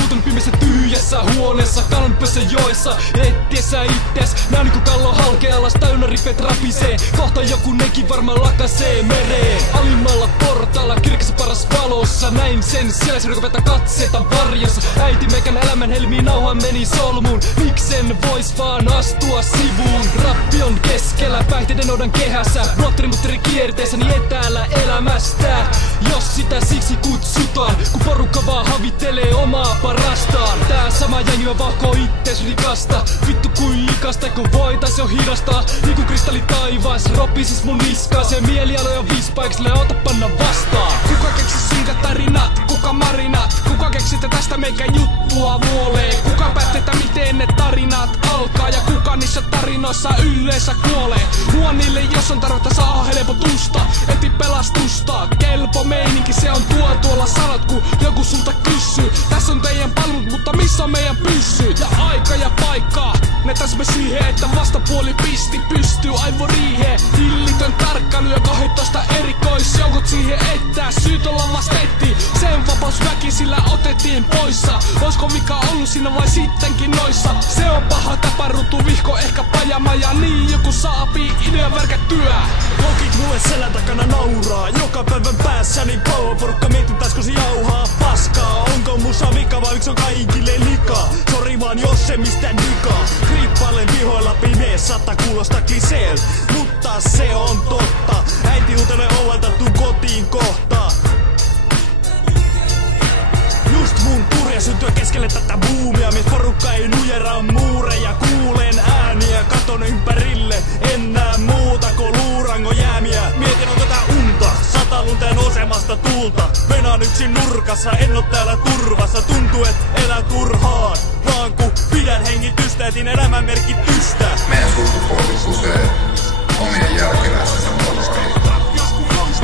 Huuton pimessä tyhjässä huoneessa, kalanpössä joessa, ettiessä ittees. Näin kun kallo halkealas, täynnä ripet rapisee. Kohta joku nekin varmaan lakasee mereen. Alimmalla portaalla, kirkassa paras valossa. Näin sen selässä, joka vetää katseita varjossa. Äiti meikän elämän helmiin nauha meni solmuun. Miksen vois vaan astua sivuun? Rappi on keskellä, päihteiden odan kehässä. Blotteri kierteessäni etäällä elämästä. Jos sitä siksi kutsutaan, kun porukka vaan havittelee omaa parastaan. Tää sama jengi on vahkoo ittees rikasta. Vittu kuin likasta, kun voitais jo hidastaa. Niinku kristalli taivas, ropisis mun niskaas. Ja mielialoja vispaikselle, ota panna vastaan. Kuka keksi siitä tarinat, kuka marinat? Kuka keksitte tästä meikä juttua vuolee? Kuka päättää miten ne tarinat alkaa? Ja kuka niissä tarinoissa yleensä kuolee? Huonille jos on tarvetta saa helpotusta, eti pelastusta. Kelpo meininki se on tuolla sanot kun joku sulta kysyy. Tässä on teidän palvelut, mutta missä on meidän pyssy? Ja aika ja paikka, ne täsmä siihen, että vastapuoli pisti pystyy aivoriiheen. Hillitön tarkkailu ja 12 erikoisjoukot siihen, että syyt olla vastettiin. Sen vapaus väkisillä otettiin poissa. Oisko vika ollut siinä vai sittenkin noissa? Se on paha taparutu vihko, ehkä pajamaja. Niin joku saapii idean värkättyä. Lokit mulle selän takana nauraa. Joka päivän päässäni porukka mietin täskö se jauhaa paskaa. Onko musa vika vai miksi on kaikille likaa? Sori vaan jos se mistä digaa. Kriippailen pihoilla pimees, saattaa kuulostaa kliseeltä, mutta se on totta. Äiti huutelee ovelta, tuu kotiin kohta. Just mun turja syntyä keskelle tätä buumia. Mies porukka ei nujeraa muureja. Kuulen ääniä, katon ympärille. En näe muuta kuin luurangon jäämiä. Mietin onko tää unta, sata lunteen osemasta tuulta. Venaan yksin nurkassa, en oo täällä turvassa. Tuntuu et elän turhaan, vaan ku pidän hengitystä, etin elämän merkitystä. Meidän sukupolvi kusee omien jälkeläisensä puolesta.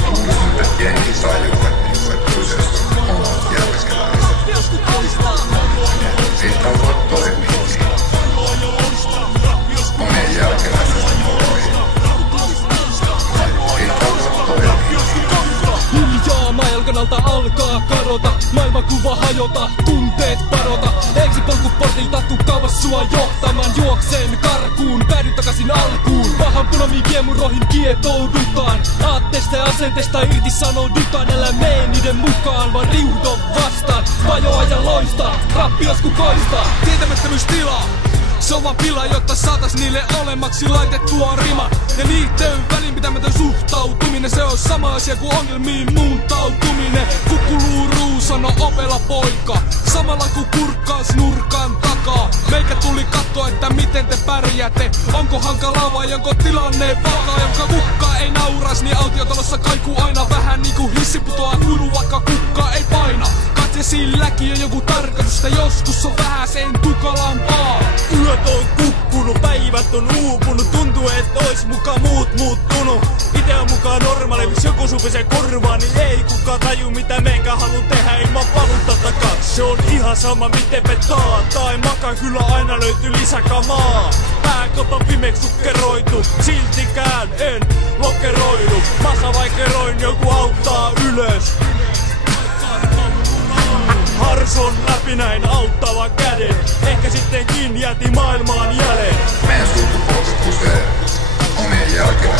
Uudistunut, että jengi tajuu, että kyseessä on omat jälkeläiset. Siitä on voi toimia niin. Omien jälkeläisensä puolesta. Siitä on voi toimia niin. Hiljaa maailman alta alkaa kadota. Maailmankuva hajota, tunteet parota. Exit-polku portilta tuu kauas sua johtamaan. Juokseen karkuun, päädy takaisin alkuun. Pahan punomiin kiemuroihin kietoudutaan. Aatteesta ja asenteesta irtisanoudutaan. Älä mee niiden mukaan, vaan riuhdo vastaan. Vajoa ja loista, rappi josku koistaa. Tietämättömyystila, se on vaan pila, jotta saatais niille olemaksi laitettua rima. Ja niitten välinpitämätön suhtautuminen, se on sama asia kuin ongelmiin muuntautuminen. Kukkuluu sano opela poika, samalla kun kurkkaas nurkan takaa. Meikä tuli katsoa, että miten te pärjäätte. Onko hankalaa vai onko tilanne vakaa? Jonka kukka ei naurais, niin autiotalossa kaikuu aina vähän niinku hissi putoaa kuilu, vaikka kukka ei paina. Katse silläkin on joku tarkoitusta, joskus on vähän sen tukalampaa. Yöt on kukkunut, päivät on uupunut. Tuntuu et ois muka muuttunut. Ite on mukaan normaali, jos joku supisee korvaan, niin ei kukaan taju mitä meikä halu tehdä ilman paluutta takaa. Se on ihan sama miten vetää, tai makaa kyllä aina löytyy lisäkamaa. Pääkota pimeeksi sukkeroitu, siltikään en lokeroidu. Massa vaikeroin, joku auttaa ylös. Harson läpi näin auttava käden. Ehkä sittenkin jäti maailmaan jäljen. Meidän sukupolvi kusee omien jälkeläisensä.